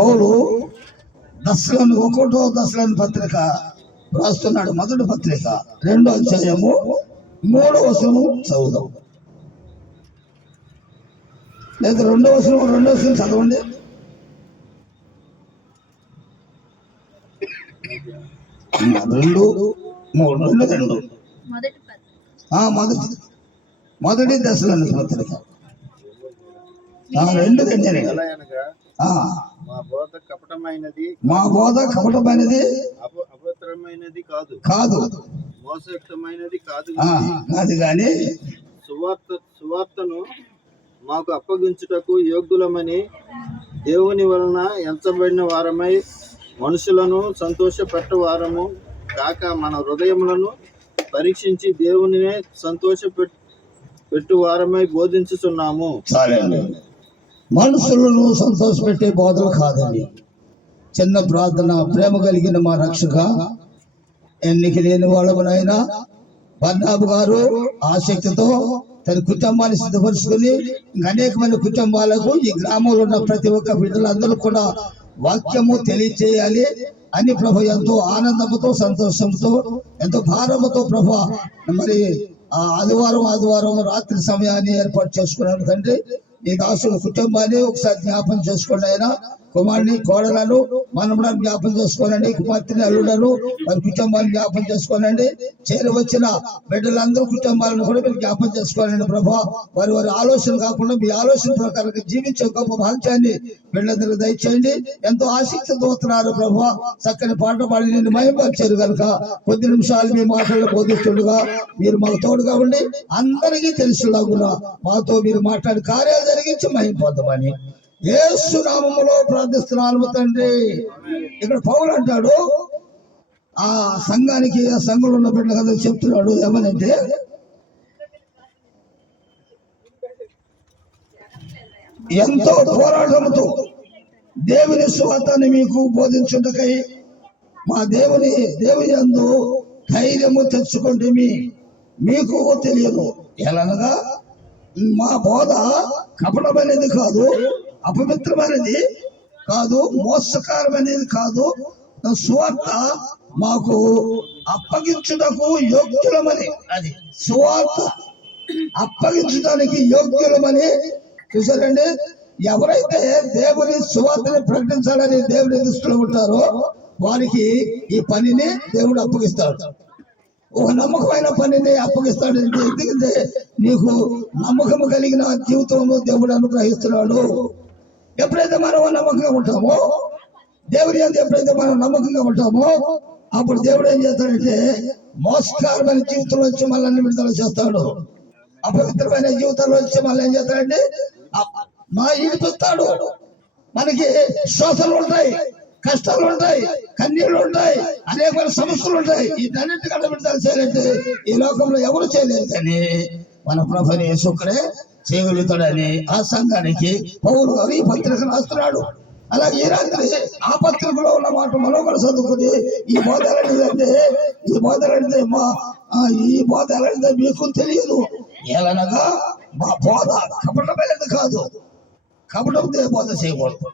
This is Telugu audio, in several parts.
పౌలు దశలను 1వ దశలను పత్రిక రాస్తున్నాడు. మొదటి పత్రిక 2వ అధ్యాయము 3వ వచనము చదువుదాం. లేదా 2వ వచనం చదవండి. మొదటి దశలను పత్రిక 2 మా బోధ కపటమైనది అపవిత్రమైనది కాదు, మోసయుక్తమైనది కాదు కానీ సువార్తను మాకు అప్పగించుటకు యోగ్యులమని దేవుని వలన ఎంచబడిన వారమై మనుషులను సంతోషపెట్టు వారము కాక మన హృదయములను పరీక్షించి దేవునినే సంతోషపెట్టు వారమై బోధించుచున్నాము. మనుషులను సంతోషపెట్టే బోధలు కాదండి. చిన్న ప్రార్థన. ప్రేమ కలిగిన మా రక్షక, ఎన్నిక లేని వాళ్ళమునైనా బర్నాబు గారు ఆసక్తితో తన కుటుంబాన్ని సిద్ధపరుచుకుని అనేకమైన కుటుంబాలకు ఈ గ్రామంలో ఉన్న ప్రతి ఒక్క బిడ్డలందరూ కూడా వాక్యము తెలియచేయాలి అని ప్రభు ఎంతో ఆనందంతో సంతోషంతో ఎంతో భారముతో ప్రభు మరి ఆదివారం రాత్రి సమయాన్ని ఏర్పాటు చేసుకున్నాడు. తండ్రి, ఈ దాసుల కుటుంబాన్ని ఒకసారి జ్ఞాపం చేసుకోండి. అయినా కుమారుని కోడలను మనములను జ్ఞాపం చేసుకోనండి. కుమార్తెని అల్లుడను వారి కుటుంబాన్ని జ్ఞాపం చేసుకోనండి. చేరి వచ్చిన బిడ్డలందరూ కుటుంబాలను కూడా మీరు జ్ఞాపం చేసుకోనండి ప్రభా. వారి ఆలోచన కాకుండా మీ ఆలోచన ప్రకారంగా జీవించే గొప్ప భాగ్యాన్ని బిడ్డలందరూ దయచేయండి. ఎంతో ఆసక్తితో వస్తున్నారు ప్రభా. చక్కని పాట పాడి నేను మహిమపరిచారు కనుక కొద్ది నిమిషాలు మీ మాటలు బోధిస్తుండగా మీరు మాకు తోడుగా ఉండి అందరికీ తెలుసులాగునా మాతో మీరు మాట్లాడి కార్యాలు జరిగించి మహిమపొందమని యేసు నామములో ప్రార్థిస్తున్నాను తండ్రి. ఇక్కడ పౌలు అంటాడు, ఆ సంఘానికి ఆ సంఘంలో ఉన్న బిడ్డలు చెప్తున్నాడు ఏమనంటే, ఎంతో పోరాటంతో దేవుని సువార్తని మీకు బోధించుటకై మా దేవుని యందు ధైర్యము తెచ్చుకోండి. మీకు తెలియదు ఎలానగా మా బోధ కపటమైనది కాదు, అపవిత్రమైనది కాదు, మోసకరమైనది కాదు. సువార్త మాకు అప్పగించుటకు యోగ్యులమని, అది సువార్త అప్పగించడానికి యోగ్యులమని. చూసారండి, ఎవరైతే దేవుని సువార్తని ప్రకటించాలని దేవుని దృష్టిలో ఉంటారో వారికి ఈ పనిని దేవుడు అప్పగిస్తాడు. ఒక నమ్మకమైన పనిని అప్పగిస్తాడు. ఎందుకంటే నీకు నమ్మకం కలిగిన జీవితంలో దేవుడు అనుగ్రహిస్తున్నాడు. ఎప్పుడైతే మనం నమ్మకంగా ఉంటామో, దేవుడి ఎప్పుడైతే మనం నమ్మకంగా ఉంటామో, అప్పుడు దేవుడు ఏం చేస్తాడంటే మోసకరమైన జీవితంలో వచ్చి మనల్ని విడుదల చేస్తాడు. అపవిత్రమైన జీవితంలో వచ్చి మళ్ళీ ఏం చేస్తాడంటే ఇడిపిస్తాడు. మనకి శ్వాసలు ఉంటాయి, కష్టాలు ఉంటాయి, కన్నీళ్లు ఉంటాయి, అనేకమైన సమస్యలు ఉంటాయి. వీటన్నిటికన్నా విడుదల చేయాలంటే ఈ లోకంలో ఎవరు చేయలేరు, కానీ మన ప్రభుని యేసుక్రీస్తే చేయగలుగుతాడని ఆ సంఘానికి పౌలు గారు ఈ పత్రిక రాస్తున్నాడు. అలాగే ఈ రాత్రి ఆ పత్రికలో ఉన్న మాట మనం కూడా చదువుకుని ఈ బోధ ఎలాంటిదే మీకు తెలియదు. ఎలానగా మా బోధ కపటమైనది కాదు. కపటంతో బోధ చేయకూడదు,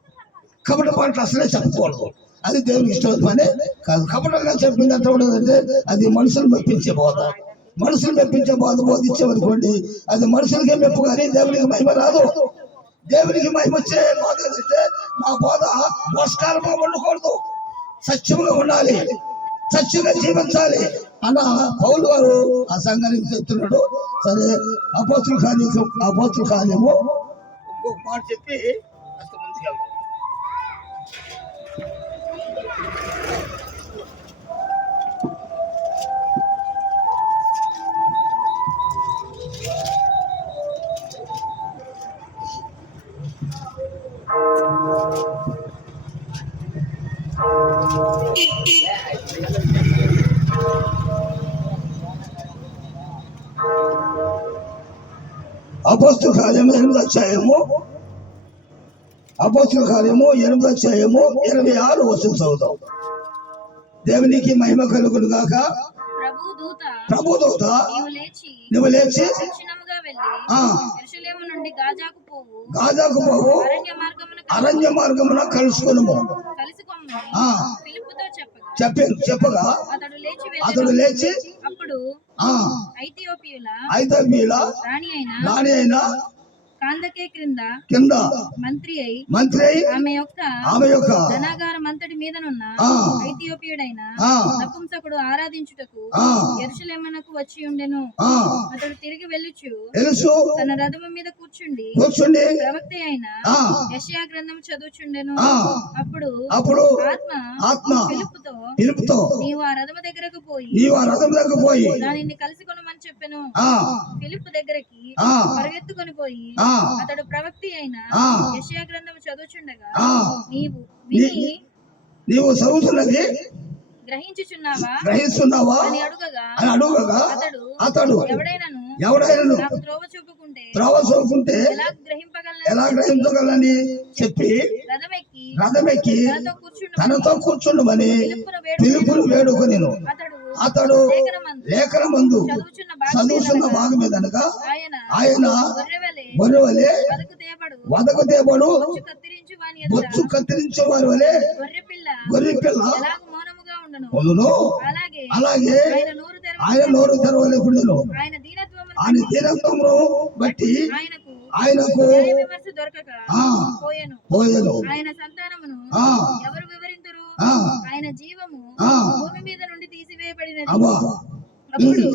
కపట పాటలు అసలే చెప్పకూడదు. అది దేవునికి ఇష్టమైన పనే కాదు. కపటంగా చెప్పింది అంటే అది మనుషులు మెప్పించే బోధ. మనుషులు మెప్పించే బోధించామనుకోండి, అది మనుషులకే మెప్పు, కానీ దేవునికి మహిమ రాదు. దేవునికి మహిమ వచ్చే బోధ ఏంటంటే మా బోధ మోసకరంగా ఉండకూడదు, సత్యంగా ఉండాలి, సత్యంగా జీవించాలి అన్న పౌలు గారు ఆ సంఘానికి చెప్తున్నాడు. సరే, అపోస్తుల కార్యము ఇంకొక మాట చెప్పి ముందుకెళ్దాం. అపోస్తుల కార్యము 8వ అధ్యాయము 26వ వచనం చదువుతాం. దేవునికి మహిమ కలుగును గాక. ప్రభుదూత నువ్వు లేచి వెళ్ళి ఆ యెరూషలేము నుండి గాజాకు పోవు గాజాకు పోవు అరణ్య మార్గమున కలుసుకొనుము కలుసుకొమ్మని ఆ ఫిలిప్పుతో చెప్పగా చెప్పగా అతడు లేచి లేచి అప్పుడు ఆ ఐథియోపియుల రాణి అయిన కాందకే కింద మంత్రి అయి ఆమె యొక్క ధనాగారం అంతటి మీదనున్న ఐథియోపియుడైన నపుంసకుడు ఆరాధించుటకు యెరూషలేమునకు వచ్చి ఉండెను. అతడు తిరిగి వెళ్ళుచు తన రథము మీద కూర్చుండి ప్రవక్త అయిన యెషయా గ్రంథం చదువుచుండెను. అప్పుడు ఆత్మ ఫిలిప్పుతో నీవు ఆ రథము దగ్గరకు పోయి దానిని కలుసుకొనమని చెప్పెను. ఫిలిప్పు దగ్గరికి పరిగెత్తుకొని పోయి అతడు ప్రవక్తి అయిన యెషయా గ్రంథము చదువుచుండగా నీవు చదువుతున్నది గ్రహించుచున్నావా అని అడుగగా అతడు ఎవడైనను నాకు త్రోవ చూపుకుంటే ఎలా గ్రహించగలని చెప్పి రథమెక్కి తనతో కూర్చుండమని పిలుపును వేడుకొని అతడు లేఖనమందు చదువుతున్న భాగం మీదనగా ఆయన గొర్రెవలే వదకు తేబడు బొచ్చు కత్తిరించే వారి వలె గొర్రె పిల్ల అలాగే ఆయన నోరు తెరవలేకుండాను. ఆయన దీనత్వమును బట్టి ఆయనకు పోయెను. ఆయన సంతానమును ఎవరు వివరింతురు? ఆయన జీవము భూమి మీద నుండి తీసివేయబడినది.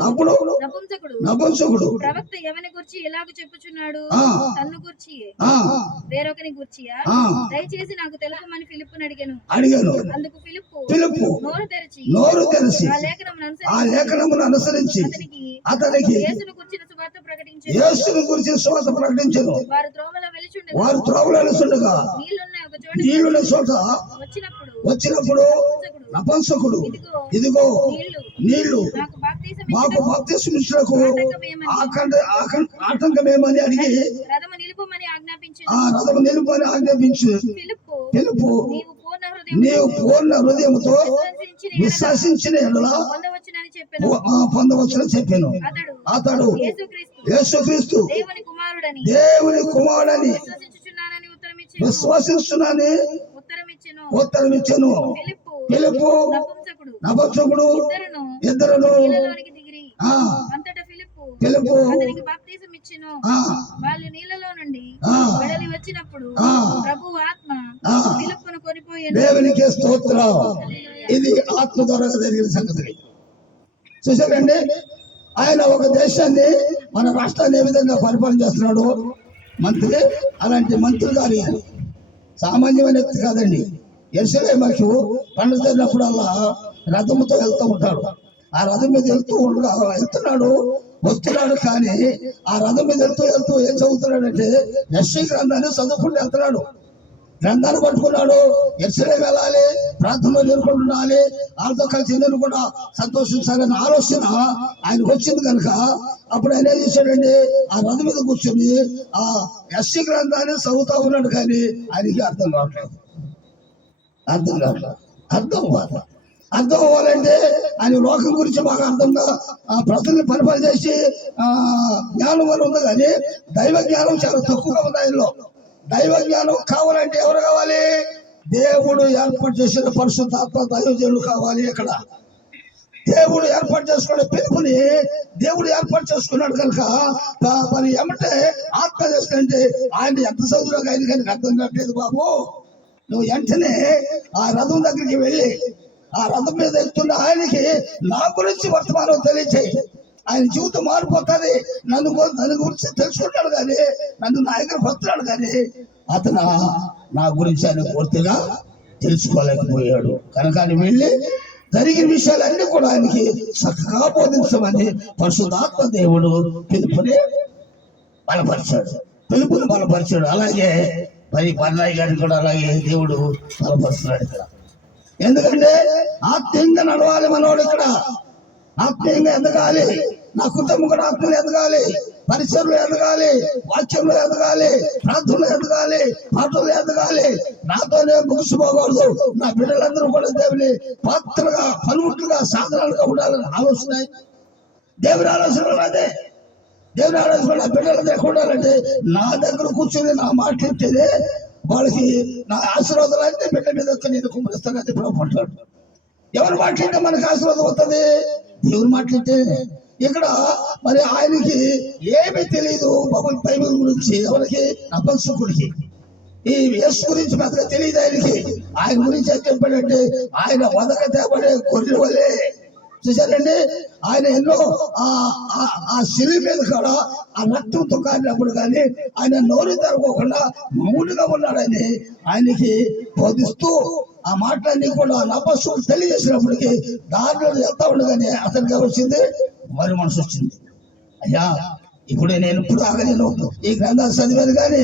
అప్పుడు నపుంసకుడు ప్రవక్త ఎవని గురించి ఎలాగ చెప్పుచున్నాడు? తన్ను గురించి వేరొకని గుర్చియా? దయచేసి నాకు తెలుపమని ఫిలిప్పుని అడిగాను. అందుకు ఫిలిప్పు నోరు తెరిచి ఆ లేఖనమును అనుసరించి అతనికి యేసును గురించి సువార్త ప్రకటించెను. వారు త్రోవలో వెలుచుండగా నీళ్లున్న చోట వచ్చినప్పుడు నపుంసకుడు ఇదిగో నీళ్లు మాకు బాప్తిస్మమునకు ఆటంకమేమని అడిగి ఆ రథము నిలుపమని ఆజ్ఞాపించు. ఫిలిప్పు నీవు పూర్ణ హృదయముతో విశ్వసించిన యెడల పొందవచ్చునని చెప్పాను. అతడు యేసుక్రీస్తు దేవుని కుమారుడని విశ్వసిస్తున్నానని ఉత్తరమిచ్చెను. ఫిలిప్పు నపుంసకుడు ఇద్దరును ఫిలిప్పు వాళ్ళు నీళ్ళలో నుండి వెడలి వచ్చినప్పుడు ప్రభువు ఆత్మ ఫిలిప్పును కొనిపోయెను. దేవునికి స్తోత్రం. ఇది ఆత్మ ద్వారా జరిగిన సంగతి. చూసారండి, ఆయన ఒక దేశాన్ని మన రాష్ట్రాన్ని ఏ విధంగా పరిపాలన చేస్తున్నాడు మంత్రి. అలాంటి మంత్రి గారి సామాన్యమైన వ్యక్తి కాదండి. యెరూషలేముకు పండుగ జరిగినప్పుడల్లా రథముతో వెళ్తూ ఉంటాడు. ఆ రథం మీద వెళ్తున్నాడు వస్తున్నాడు. కానీ ఆ రథం మీద వెళ్తూ ఏం చదువుతున్నాడంటే యెషయా గ్రంథాన్ని చదువుకుంటూ వెళ్తున్నాడు. గ్రంథాన్ని పట్టుకున్నాడు. యెరూషలేము వెళ్ళాలి, ప్రార్థనలో నేర్చుకుంటున్నాలి, వాళ్ళతో కలిసి నేను కూడా సంతోషించాలనే ఆలోచన ఆయనకు వచ్చింది కనుక అప్పుడు ఆయన ఏం చేశాడండి, ఆ రథం మీద కూర్చొని ఆ యెషయా గ్రంథాన్ని చదువుతా ఉన్నాడు. కానీ ఆయనకి అర్థం కావట్లేదు. అర్థం అవ్వాలంటే ఆయన లోకం గురించి బాగా అర్థంగా ప్రజల్ని పరిపాలన చేసి జ్ఞానం వల్ల ఉంది. కానీ దైవ జ్ఞానం చాలా తక్కువగా ఉంది ఆయనలో. దైవ జ్ఞానం కావాలంటే ఎవరు కావాలి? దేవుడు ఏర్పాటు చేసిన పరిశుద్ధాత్మ దైవజనులు కావాలి. ఇక్కడ దేవుడు ఏర్పాటు చేసుకునే పిలుపుని దేవుడు ఏర్పాటు చేసుకున్నాడు కనుక మరి ఏమంటే ఆత్మ చేస్తుంటే ఆయన ఎంత చదువులో ఆయనకి అర్థం కావట్లేదు. బాబు నువ్వు వెంటనే ఆ రథం దగ్గరికి వెళ్ళి ఆ రథం మీద వెళ్తున్న ఆయనకి నా గురించి వర్తమానం తెలియచేయి. ఆయన జీవితం మారిపోతుంది. నన్ను గురించి తెలుసుకుంటాడు, కానీ నన్ను నా దగ్గర వస్తున్నాడు. కానీ అతను నా గురించి ఆయన పూర్తిగా తెలుసుకోలేకపోయాడు. కనుక ఆయన వెళ్ళి జరిగిన విషయాలన్నీ కూడా ఆయనకి చక్కగా బోధించమని పరిశుద్ధాత్మ దేవుడు పిలుపుని బలపరిచాడు. అలాగే మరి పన్నయ్య గారిని కూడా అలాగే దేవుడు బలపరుస్తున్నాడు ఇక్కడ. ఎందుకంటే ఆత్మీయంగా నడవాలి మనవాడు. ఇక్కడ ఆత్మీయంగా ఎదగాలి. నా కుటుంబం కూడా ఆత్మీయంగా ఎదగాలి, పరిచయంలో ఎదగాలి, వాక్యంలో ఎదగాలి, ప్రార్థనలో ఎదగాలి, పాటల్లో ఎదగాలి. నాతోనే ముగిసిపోకూడదు. నా బిడ్డలందరూ కూడా దేవుని పాత్రగా, పనిముట్లుగా, సాధనాలుగా ఉండాలని ఆలోచన దేవుని ఆలోచన. అదే దేవుని ఆరాధించుకున్న బిడ్డలు దగ్గర ఉండాలంటే నా దగ్గర కూర్చొని నా మాట్లాడితేనే వాళ్ళకి నా ఆశీర్వాదాలు అంటే బిడ్డ మీద నేను కుమ్మరిస్తానని ప్రభు అంటాడు. ఎవరు మాట్లాడితే మనకు ఆశీర్వాదం వస్తుంది? దేవుని మాట్లాడితే. ఇక్కడ మరి ఆయనకి ఏమీ తెలియదు బైబిల్ గురించి. ఎవరికి? అపరిశుకుడికి. ఈ యేసు గురించి పెద్దగా తెలియదు ఆయనకి. ఆయన గురించి ఏం చెప్పాడంటే ఆయన వదక తేబడే గొర్రె వలే. చూసారండి, ఆయన ఎన్నో ఆ శిలువ మీద కూడా ఆ రక్తంతో కారినప్పుడు కానీ ఆయన నోరు తెరవకుండా మౌనంగా ఉన్నాడని ఆయనకి బోధిస్తూ ఆ మాటలన్నీ కూడా నపస్సు తెలియజేసినప్పటికీ దారిలో వెళ్తా ఉండగానే అతనికి వచ్చింది మరి మనసు వచ్చింది. అయ్యా, ఇప్పుడు నేను ఇప్పుడు ఆగలేను, ఈ గ్రంథాలు చదివాను కానీ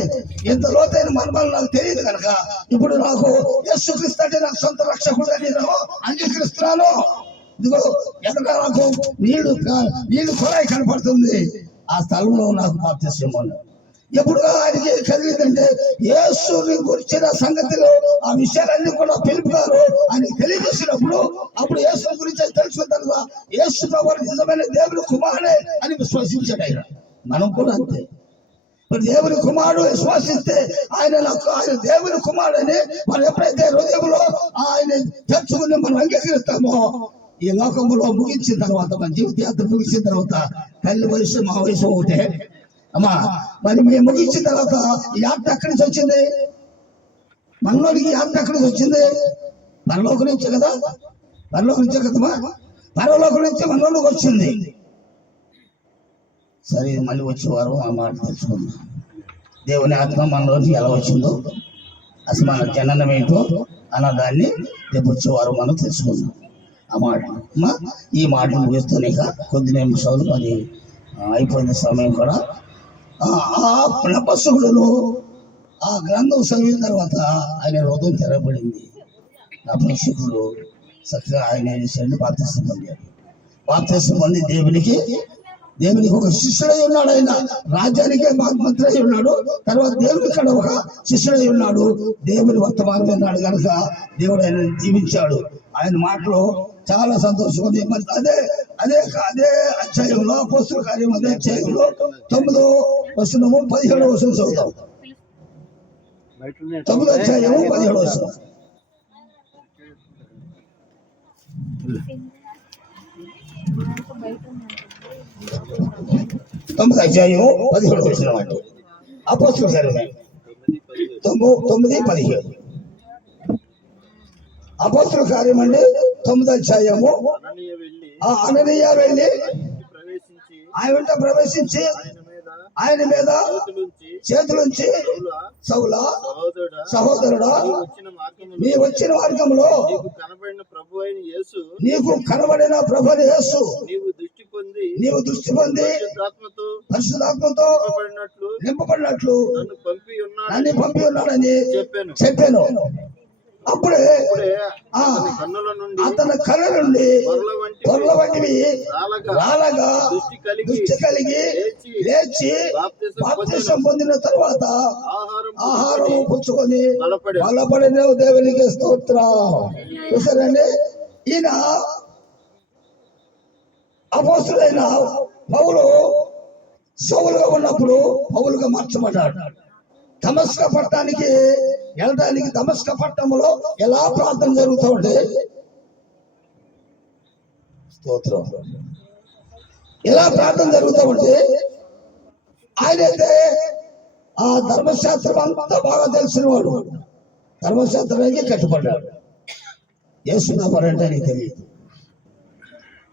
ఎంత లోతైన మర్మాలు నాకు తెలియదు కనుక ఇప్పుడు నాకు యేసుక్రీస్తు అంటే నాకు సొంత రక్షకుడు నేను అంగీకరిస్తున్నాను. ఇదిగో ఎక్కడ నాకు నీళ్లు కొరాయి కనపడుతుంది, ఆ స్థలంలో నాకు బాప్తిస్మం. ఎప్పుడు ఆయనకి కలిగిందంటే యేసుని గురించిన సంగతిలో ఆ విషయాలన్నీ కూడా పిలుపు గారు ఆయనకి తెలియజేసినప్పుడు అప్పుడు యేసు గురించి తెలుసుకున్న తర్వాత యేసు ప్రభువు నిజమైన దేవుని కుమారుడే అని విశ్వసించాడు ఆయన. మనం కూడా అంతే. దేవుని కుమారుడు విశ్వాసిస్తే ఆయన దేవుని కుమారుడు అని మనం ఎప్పుడైతే హృదయంలో ఆయన తెచ్చుకుని మనం అంగీకరిస్తామో ఈ లోకంలో ముగించిన తర్వాత మన జీవితయాత్ర ముగించిన తర్వాత తల్లి వయసు మా వయసు ఒకటే అమ్మా. మరి మేము ముగించిన తర్వాత ఈ యాత్ర ఎక్కడి నుంచి వచ్చింది? మనలోనికి యాత్ర ఎక్కడి నుంచి వచ్చింది? పరలోకం నుంచే కదా. పరలోకం నుంచే కదమ్మా. పరలోకం నుంచి మనలోకి వచ్చింది. సరే, మళ్ళీ వచ్చేవారు ఆ మాట తెలుసుకుందాం. దేవుని ఆత్మ మనలోకి ఎలా వచ్చిందో అసలు మన జననం ఏంటో అన్నదాన్ని రేపు వచ్చేవారు మనం తెలుసుకుందాం. ఆ మాట ఈ మాటలు ముగిస్తూనే కొద్ది నిమిషాలు మరి అయిపోయిన సమయం కూడా ఆ నపస్సుకుడు ఆ గ్రంథం చదివిన తర్వాత ఆయన హృదయం తెరబడింది. నపస్సుకుడు చక్కగా ఆయన చేశాడు, బాప్తిసం పొందాడు. బాప్తిసం పొంది దేవునికి ఒక శిష్యుడై ఉన్నాడు. ఆయన రాజ్యానికే మంత్రి అయి ఉన్నాడు. తర్వాత దేవునికి ఇక్కడ ఒక శిష్యుడై ఉన్నాడు. దేవుని వర్తమానం విన్నాడు కనుక దేవుడు ఆయన దీవించాడు. ఆయన మాటలో చాలా సంతోషం ఉంది. మరి అదే అధ్యాయంలో అపోస్తలుల కార్యం అదే అధ్యాయంలో 9వ వచనము 17వ వచనం చదువుతాం. 9వ అధ్యాయము 17వ వచనం. 9వ అధ్యాయము 17వ వచనం అండి. అపోస్తలుల కార్యం 9:17. అపోస్తలుల కార్యం అండి 9వ అధ్యాయము. అననీయ వెళ్ళి ఆయన ప్రవేశించి ఆయన మీద చేతులుంచి సౌలా సహోదరుడా, నీ వచ్చిన మార్గంలో నీకు కనబడిన ప్రభు అయిన యేసు నీవు దృష్టి పొంది పరిశుద్ధాత్మతో నింపబడినట్లు నన్ను పంపి ఉన్నాడని చెప్పాను. అప్పుడే అతని కళ్ళ నుండి పొరల వంటివి రాలగా దృష్టి కలిగి లేచి బాప్తిసం పొందిన తర్వాత ఆహారం పుచ్చుకొని బలపడిన దేవునికి స్తోత్రం. చూసారండి, ఈయన అపోస్తులైన పౌలు సౌలుగా ఉన్నప్పుడు పౌలుగా మార్చబడ్డాడు. దమస్క పట్టణానికి వెళ్ళడానికి దమస్క పట్టణంలో ఎలా ప్రార్థన జరుగుతూ ఉంటే స్తోత్రం ఎలా ప్రార్థన జరుగుతూ ఉంటే ఆయనైతే ఆ ధర్మశాస్త్రం అంతా బాగా తెలిసిన వాడు. ధర్మశాస్త్రానికి కట్టుబడ్డాడు. యేసు ప్రభు అంటే నీకు తెలియదు.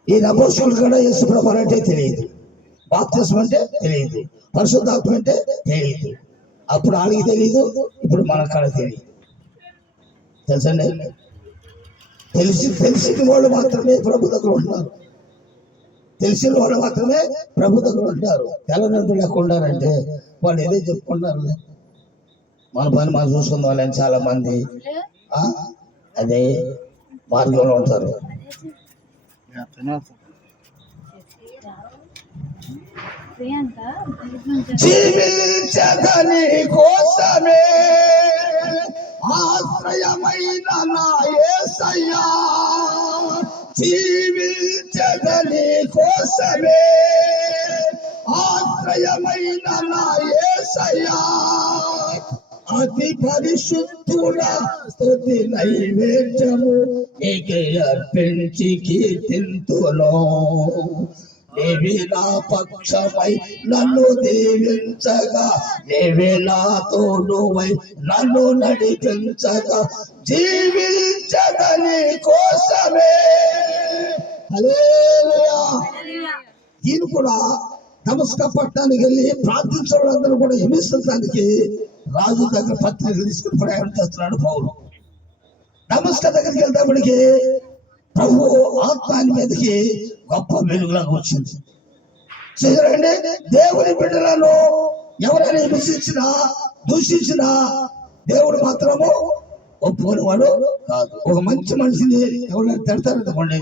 ఈ అపోస్తలులు కూడా యేసు ప్రభు అంటే తెలియదు. బాప్తిసం అంటే తెలియదు. పరిశుద్ధాత్మ అంటే తెలియదు. అప్పుడు వాళ్ళకి తెలియదు, ఇప్పుడు మన కాడ తెలియదు. తెలుసండి, తెలిసిన వాళ్ళు మాత్రమే ప్రభు దగ్గర ఉంటున్నారు. తెలిసిన వాళ్ళు మాత్రమే ప్రభు దగ్గర ఉంటారు. తెల్లనట్టు లేకుండారంటే వాళ్ళు ఏదో చెప్పుకుంటారు. మన పని మనం చూసుకున్న వాళ్ళని చాలా మంది అదే మార్గంలో ఉంటారు. జీవించదని కోసమే ఆశ్రయమైన నా యేసయ్యా, జీవించదని కోసమే ఆశ్రయమైన నా యేసయ్యా, అతి పరిశుద్ధుల స్తుతి నైవేద్యము నీకే అర్పించి కీర్తింతును. నీవే నా పక్షమై నన్ను దీవించగా, నీవే నా తోడువై నన్ను నడిపించగా, జీవించదని కోసమే. హల్లెలూయా. ఈయన కూడా దమస్కా పట్టణానికి వెళ్ళి ప్రార్థించడందరూ కూడా హింసించడానికి రాజు దగ్గర పత్రికలు తీసుకుని ప్రయాణం చేస్తున్నాడు పౌలు. దమస్కా దగ్గరికి వెళ్తాప్పటికి ప్రభు ఆత్మ ఆయన మీదకి గొప్ప వెలుగులాగా వచ్చింది. చూడండి, దేవుని బిడ్డలను ఎవరైనా హింసించినా దూషించినా దేవుడు మాత్రము ఒప్పుకుని వాడు కాదు. ఒక మంచి మనిషిని ఎవరైనా తిడతారనుకోండి,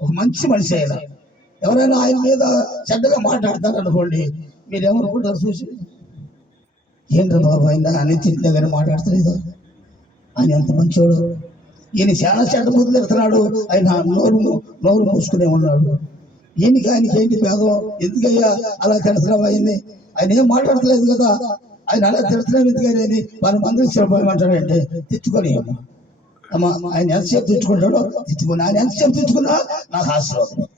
ఒక మంచి మనిషి అయినా ఎవరైనా ఆయన మీద చెడ్డగా మాట్లాడతారనుకోండి, మీరు ఏమనుకుంటారు? చూసి ఏంటో బాబు ఆయన తిట్టిన కానీ మాట్లాడతలేదు, ఆయన ఎంత మంచివాడు, ఈయన చాలా చెడ్డ బుద్ధులు తిడుతున్నాడు, ఆయన నోరు మూసుకునే ఉన్నాడు. ఆయనకి ఏంటి భేదం? ఎందుకయ్యా అలా తిడుతున్నావు ఆయన్ని? ఆయన ఏం మాట్లాడతలేదు కదా, ఆయన అలా తిడుతున్నాం ఎందుకని మన మందిరం చెప్పమంటాడంటే తిట్టుకొని అమ్మా ఆయన ఎంతసేపు తిట్టుకుంటాడో తిట్టుకుని, ఆయన ఎంతసేపు తిట్టుకున్నా నాకు ఆశీర్వాదం.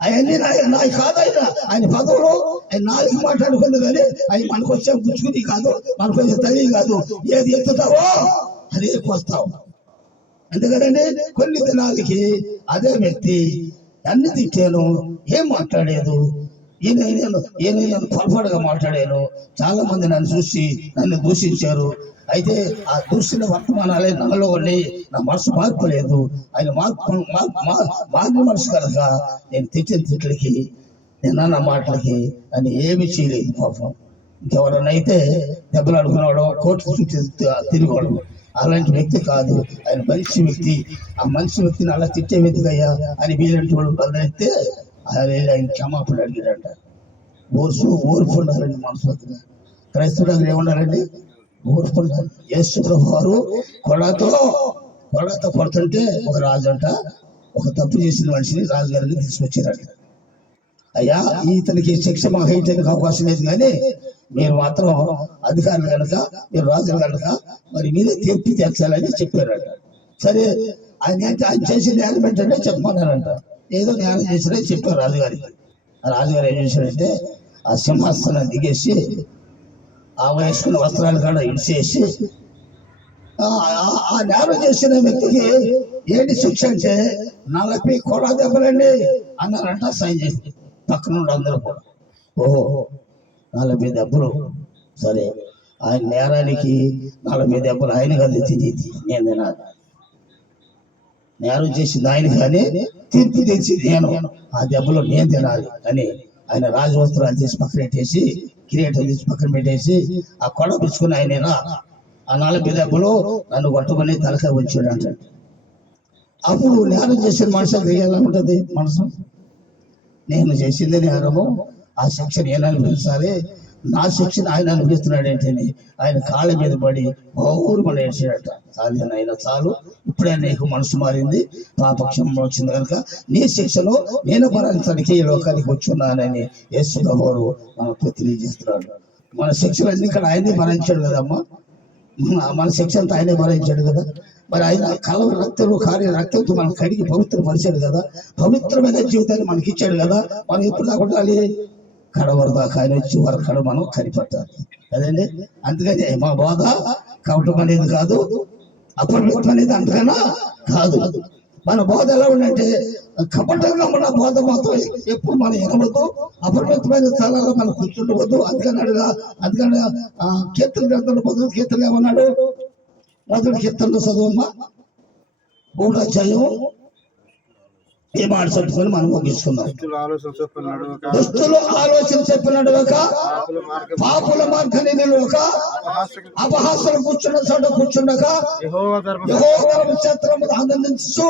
అవన్నీ నాకు కాదు. ఆయన పదవులు ఆయన నాలుగు మాట్లాడుకుంది కానీ ఆయన మనకు వచ్చే గుచ్చుకుని కాదు, మనకు వచ్చే తల్లి కాదు. ఏది ఎత్తుతావో అదే వస్తావు. ఎందుకంటే కొన్ని దినాలకి అదే వ్యక్తి అన్ని తిట్టాను, ఏం మాట్లాడలేదు, ఈయన పొరపాటుగా మాట్లాడాను, చాలా మంది నన్ను చూసి నన్ను దూషించారు. అయితే ఆ దూషణ వర్తమానాలే నాలో ఉండి నా మనసు మార్పలేదు. ఆయన మార్పు మనసు కనుక నేను తిట్టిన తిట్లకి నేను నా మాటలకి అని ఏమి చేయలేదు పాపం. ఇంకెవరన్నా అయితే దెబ్బలు అనుకున్నాడు, కోర్టు చుట్టూ తిరిగాడు. అలాంటి వ్యక్తి కాదు, ఆయన మంచి వ్యక్తి. ఆ మంచి వ్యక్తిని అలా తిట్టే వ్యక్తిగా అని వీలంటి వాడు బదిలిస్తే ఆయన క్షమాపణ అడిగాడంట. ఓర్పు ఉండాలండి మనస్ఫూర్తిగా. క్రైస్తవ దగ్గర ఏముండాలండి? ఓర్పు ఉండాలి. యేసు ప్రభు వారు కొడతో కొడుతుంటే ఒక రాజు అంట ఒక తప్పు చేసిన మనిషిని రాజుగారికి తీసుకొచ్చారంట. అయ్యా ఇతనికి శిక్ష మాకు వేయటానికి అవకాశం లేదు, కానీ మీరు మాత్రం అధికారులు కనుక, మీరు రాజులు కనుక మరి మీరే తీర్పు తెచ్చాలని చెప్పారంట. సరే ఆయన చేసిన నేరం ఏంటంటే చెప్పమన్నారంట. ఏదో నేరం చేసినా చెప్పారు రాజుగారికి. రాజుగారు ఏం చేశాడంటే ఆ సింహాసనం దిగేసి ఆ వేసుకున్న వస్త్రాలు కూడా ఇడిచేసి ఆ నేరం చేసిన వ్యక్తికి ఏంటి శిక్ష అంటే 40 కొడా దెబ్బలండి అన్నారంట. సైన్ చేసి పక్కన అందరూ కూడా ఓహో 40 దెబ్బలు. సరే ఆయన నేరానికి 40 దెబ్బలు ఆయన కాదు తినేది, నేను తినాలి. నేరం చేసింది ఆయన కానీ తీర్పు తెచ్చింది నేను, ఆ దెబ్బలు నేను తినాలి అని ఆయన రాజవస్త్రాలు తీసి పక్కన పెట్టేసి, కిరీటం తీసి పక్కన పెట్టేసి ఆ కొడ పుచ్చుకుని ఆయన ఆ 40 దెబ్బలు నన్ను కొట్టుకుని తలకాయ వచ్చాడు అంటాడు. అప్పుడు నేరం చేసిన మనుషులు ఎలా ఉంటుంది మనసు? నేను చేసింది నేరము, ఆ శిక్ష నేను అనిపించాలి, నా శిక్షణ ఆయన అనిపిస్తున్నాడు ఏంటని ఆయన కాళ్ళ మీద పడి ఊరు మన ఏడ్చాడట. చాలు ఆయన చాలు, ఇప్పుడే నీకు మనసు మారింది, పాపక్షమం వచ్చింది కనుక నీ శిక్షను నేను భరించడానికి ఈ లోకానికి వచ్చున్నానని యేసు ప్రభువు మనకు తెలియజేస్తున్నాడు. మన శిక్షలన్నీ ఇక్కడ ఆయనే భరించాడు కదమ్మా, మన శిక్ష అంతా ఆయనే భరించాడు కదా. మరి ఆయన కలవ రక్తంలో కారే రక్తంతో మనం కడిగి పవిత్రపరిచాడు కదా, పవిత్రమైన జీవితాన్ని మనకి ఇచ్చాడు కదా. మనం ఎప్పుడు దాకా ఉండాలి? కడవరు దాకా ఆయన వచ్చి వారి కడ మనం కనిపెట్టాలి కదండి. అందుకని మా బోధ కవటం అనేది కాదు, అపవిత్రం అనేది అంతకన్నా కాదు. మన బోధ ఎలా ఉందంటే కపటంగా మన బోధ మాత్రం ఎప్పుడు మనం వినవద్దు, అపవిత్రమైన స్థలాల్లో మనం కూర్చుండవద్దు. అందుకని కీర్తన గ్రంథంలో మొదటి కీర్తన ఏమన్నాడు? మొదటి కీర్తనలో చదువమ్మా 3వ అధ్యాయం ఈ మాట చెప్పుకొని మనం ముగించుకుందాం. దుష్టులు ఆలోచన చెప్పినడు ఒక పాపుల మార్గాన్ని నిలువక, అపహాసన కూర్చున్న చోట కూర్చుండక, యెహోవా ధర్మశాస్త్రము ఆనందించు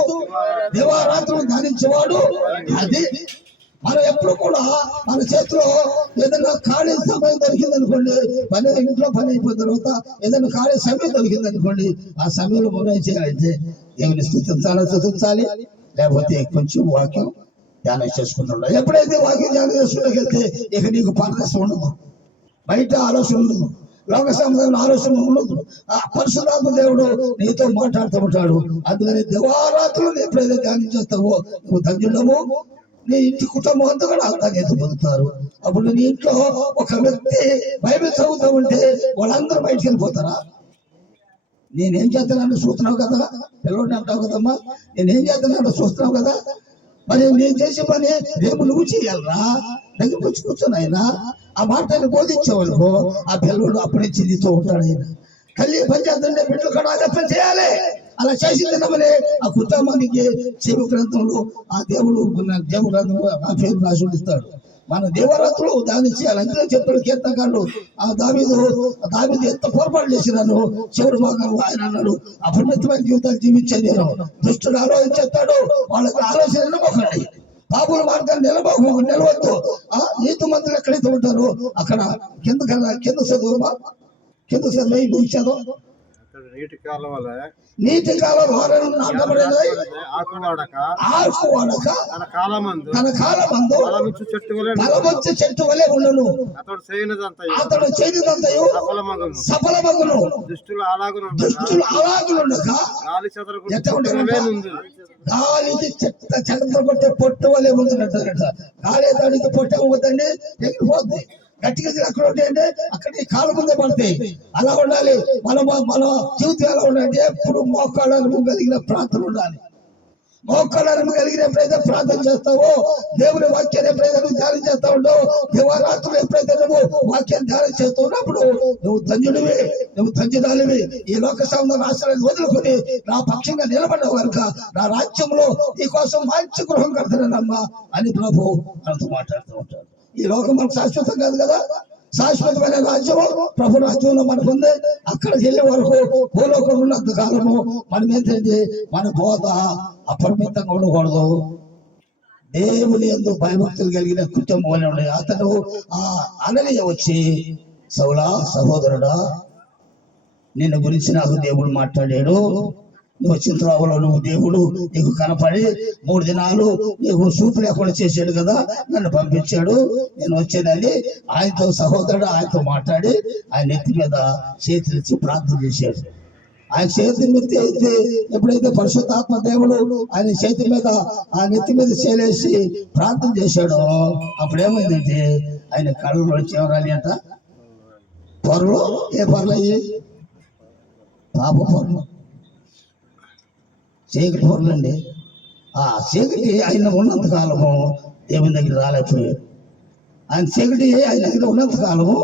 దివారాత్రులు ధ్యానించేవాడు. అది మనం ఎప్పుడు కూడా మన చేతిలో ఏదైనా ఖాళీ సమయం దొరికింది అనుకోండి, ఇంట్లో పని అయిపోయిన తర్వాత ఏదైనా ఖాళీ సమయం దొరికింది అనుకోండి, ఆ సమయంలో మనం ఏం చేయాలంటే దేవుని స్తుతించాలి, లేకపోతే కొంచెం వాక్యం ధ్యానం చేసుకుంటున్నావు. ఎప్పుడైతే వాక్యం ధ్యానం చేసుకుంటే ఇక నీకు పరదేశం ఉండదు, బయట ఆలోచన ఉండదు, లోక సంబంధమైన ఆలోచన ఉండదు. ఆ పరిశుద్ధాత్మ దేవుడు నీతో మాట్లాడుతూ ఉంటాడు. అందుకని దివారాత్రులు ఎప్పుడైతే ధ్యానం చేస్తావో నువ్వు ధన్యుడము, నీ ఇంటి కుటుంబం అంతా కూడా ధన్యత పొందుతారు. అప్పుడు నీ ఇంట్లో ఒక వ్యక్తి బైబిల్ చదువుతూ ఉంటే వాళ్ళందరూ బయటికి వెళ్ళిపోతారా? నేనేం చేస్తున్నాను చూస్తున్నావు కదా, పిల్లడిని అంటావు కదమ్మా, నేనేం చేస్తున్నాను చూస్తున్నావు కదా, మరి నేను చేసే పని రేపు నువ్వు చేయాలరా, దగ్గరికి వచ్చి కూర్చొని ఆ మాటని బోధించేవాళ్ళకు ఆ పిల్లడు అప్పటి నుంచి నీతో ఉంటాడు. ఆయన కళ్ళీ పని చేస్తుంటే బిడ్డలు కూడా అదే పని చేయాలి. అలా చేసి తినమని ఆ కుటుంబానికి శివ గ్రంథంలో ఆ దేవుడు దేవ గ్రంథంలో ఆ పేరు రాసి ఇస్తాడు. మన దేవరాత్రులు దాన్ని చేయాలి. అందులో చెప్పాడు కీర్తనకారుడు, ఆ దావీదు ఎంత పొరపాటు చేసినాను చివరి భాగంలో ఆయన అన్నాడు, అపరిమితమైన జీవితాలు జీవించాను నేను. దుష్టుడు ఆలోచించేస్తాడు, వాళ్ళకి ఆలోచన నిలబోకండి, పాపుల మార్గాన్ని నిలవద్దు. ఆ నీతి మంత్రులు ఎక్కడైతే ఉంటారో అక్కడ కింద చదువు నువ్వు చదువు. నీటి కాలం ఆకు వాడక తన కాలమందు ఫలమొచ్చు చెట్టు వలె ఉండును, అతడు చేయనిదంతయు సఫలమగును. దుష్టులు అలాగునుండక గాలికి చెత్త కొట్టే పొట్టు వలె ఉంటున్నట్టు. గాలి దానికి పొట్ట పోతండి, ఎగిరిపోద్ది. గట్టిగా అక్కడ ఉంటాయంటే అక్కడ కాళ్ళ ముందే పడతాయి. అలా ఉండాలి. మన జీవితం ఎలా ఉండాలంటే ఎప్పుడు మోకాళ్ళను కలిగిన ప్రార్థన ఉండాలి. మోకాళ్ళను కలిగిన ఎప్పుడైతే ప్రార్థన చేస్తావో, దేవుని వాక్యాన్ని ఎప్పుడైతే నువ్వు ధ్యానం చేస్తా ఉంటావు, దివారాత్రులు ఎప్పుడైతే నువ్వు వాక్యాన్ని ధ్యానం చేస్తూ ఉన్నప్పుడు నువ్వు ధన్యుడివి, నువ్వు ధన్యురాలివి. ఈ లోక సంబంధ ఆశ్రయాన్ని వదులుకొని నా పక్షంగా నిలబడ్డావు కనుక నా రాజ్యంలో నీ కోసం మంచి గృహం కడతానమ్మా అని ప్రభు మనతో మాట్లాడుతూ ఉంటాడు. ఈ లోకం మనకు శాశ్వతం కాదు కదా, శాశ్వతమైన రాజ్యము ప్రభు రాజ్యంలో మనకు ఉంది. అక్కడికి వెళ్ళే వరకు భూలోకం ఉన్నంత కాలము మనం ఏంటంటే మన బోధ అపరిమితంగా ఉండకూడదు. దేవుని యందు భయభక్తులు కలిగిన కుటుంబం ఉండే అతను ఆ అననీయ వచ్చి, సౌలా సహోదరుడా, నిన్ను గురించి నాకు దేవుడు మాట్లాడాడు, నువ్వు వచ్చిన త్రోవలో నువ్వు దేవుడు నీకు కనపడి 3 దినాలు నీకు చూపు లేకుండా చేశాడు కదా, నన్ను పంపించాడు, నేను వచ్చానని ఆయనతో సహోదరుడు ఆయనతో మాట్లాడి ఆయన నెత్తి మీద చేతులిచ్చి ప్రార్థన చేశాడు. ఆయన చేతి మీద ఎప్పుడైతే పరిశుద్ధాత్మ దేవుడు ఆయన చేతి మీద ఆ నెత్తి మీద చేలేసి ప్రార్థన చేశాడో అప్పుడు ఏమైందంటే ఆయన కళ్ళలో వచ్చి ఎవరాలి అంట పొరలు. ఏ పొరలు అయ్యి? పాప పొరలు, చీకటి పొరలండి. ఆ చీకటి ఆయన ఉన్నంత కాలము దేవుని దగ్గర రాలేకపోయాడు. ఆయన చీకటి ఆయన దగ్గర ఉన్నంత కాలము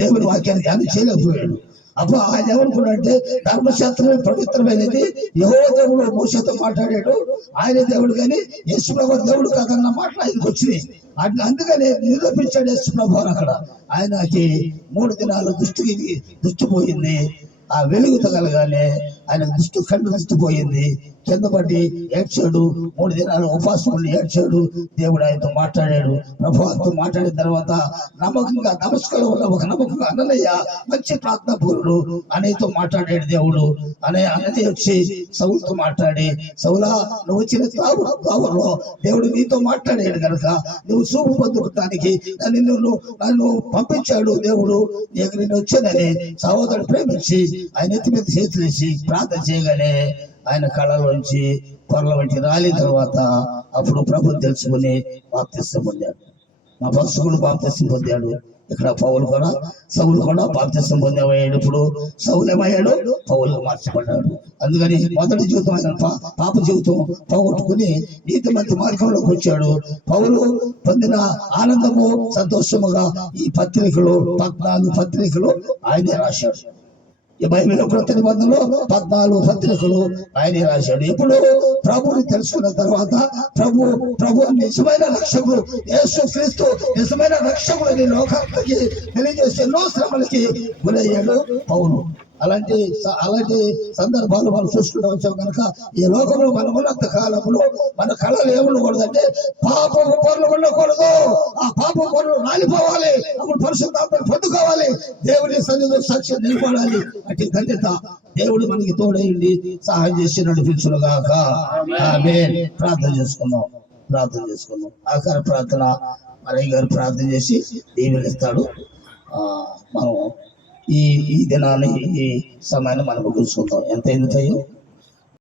దేవుని వాక్యాన్ని ధ్యానం చేయలేకపోయాడు. అప్పుడు ఆయన ఏమనుకున్నాడంటే ధర్మశాస్త్రమే పవిత్రమైనది, యెహోవా దేవుడు మోషేతో మాట్లాడాడు, ఆయన దేవుడు కానీ యేసుప్రభు దేవుడు కాదన్న మాటలు ఆయనకు వచ్చినాయి. అందుకని నిరూపించాడు యేసుప్రభు అక్కడ. ఆయనకి 3 దినాలు దృష్టి పోయింది. ఆ వెలుగు తగలగానే ఆయన కళ్ళు దృష్టిపోయింది, కింద పడి ఏడ్చాడు. 3 దినాలు ఉపవాసం ఉండి ఏడ్చాడు. దేవుడు ఆయనతో మాట్లాడాడు. ప్రభుత్వంతో మాట్లాడిన తర్వాత నమ్మకంగా నమస్కారం వల్ల ఒక నమ్మకంగా అననయ్య మంచి ప్రార్థనా పూరుడు అనేతో మాట్లాడాడు దేవుడు. అననయ్య వచ్చి సౌలుతో మాట్లాడి, సౌలా నువ్వు వచ్చిన తావులో దేవుడు నీతో మాట్లాడాడు కనుక నువ్వు చూపు పొందుకోవడానికి నన్ను పంపించాడు దేవుడు, నేను వచ్చానని సహోదరుడు ప్రేమించి ఆయన ఎత్తి మీద చేతులేసి ప్రార్థన చేయగానే ఆయన కళ్ళలోంచి పొరల వంటి రాలిన తర్వాత అప్పుడు ప్రభుని తెలుసుకుని బాప్తిస్తం పొందాడు. మా పసుకుడు బాప్తిస్తం పొందాడు. ఇక్కడ సౌలు కూడా బాప్తిస్తం పొందేమయ్యాడు. ఇప్పుడు సౌలు ఏమయ్యాడు? పౌలుగా మార్చబడ్డాడు. అందుకని మొదటి జీవితం ఆయన పాప జీవితం పోగొట్టుకుని నీతిమంతి మార్గంలోకి వచ్చాడు. పౌలు పొందిన ఆనందము సంతోషముగా ఈ 14 పత్రికలు ఆయనే రాశాడు. ఈ బైబిల్ క్రొత్త నిబంధనలో 14 పత్రికలు ఆయనే రాశాడు. ఎప్పుడు ప్రభువుని తెలుసుకున్న తర్వాత ప్రభు నిజమైన రక్షకుడు యేసు క్రీస్తు నిజమైన రక్షకుడు అని లోకానికి తెలియజేసే ఎన్నో శ్రమలకి గురయ్యాడు పౌలు. అలాంటి సందర్భాలు మనం చూసుకుంటూ వచ్చాం కనుక ఈ లోకంలో మనం ఉన్నంత కాలంలో మన కళలు ఏముండకూడదంటే పాపపు పనులు ఉండకూడదు. ఆ పాప పనులు రాలిపోవాలి. అప్పుడు పరిశుద్ధాత్మను పొందుకోవాలి. దేవుని సన్నిధిలో సాక్ష్యం నిలబడాలి. అటు ధన్యత దేవుడు మనకి తోడైంది సహాయం చేసి నడిపించును గాక. ఆమేన్. ప్రార్థన చేసుకుందాం. ప్రార్థన చేసుకుందాం. ఆఖరి ప్రార్థన మరయ్య గారు ప్రార్థన చేసి దీవెనలు ఇస్తాడు. మనం ఈ దినాన్ని ఈ సమయాన్ని మనం ముగించుకుందాం. ఎంత అయింది టైం?